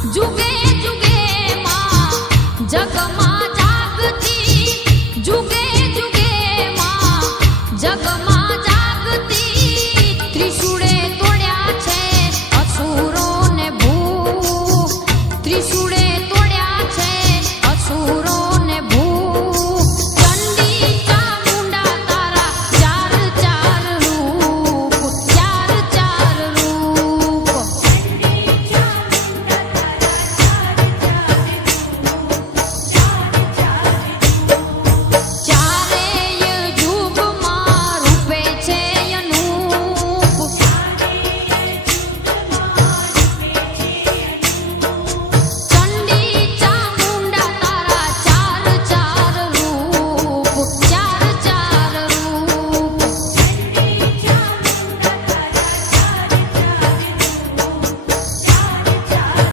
જુગે જુગે માં જગમાં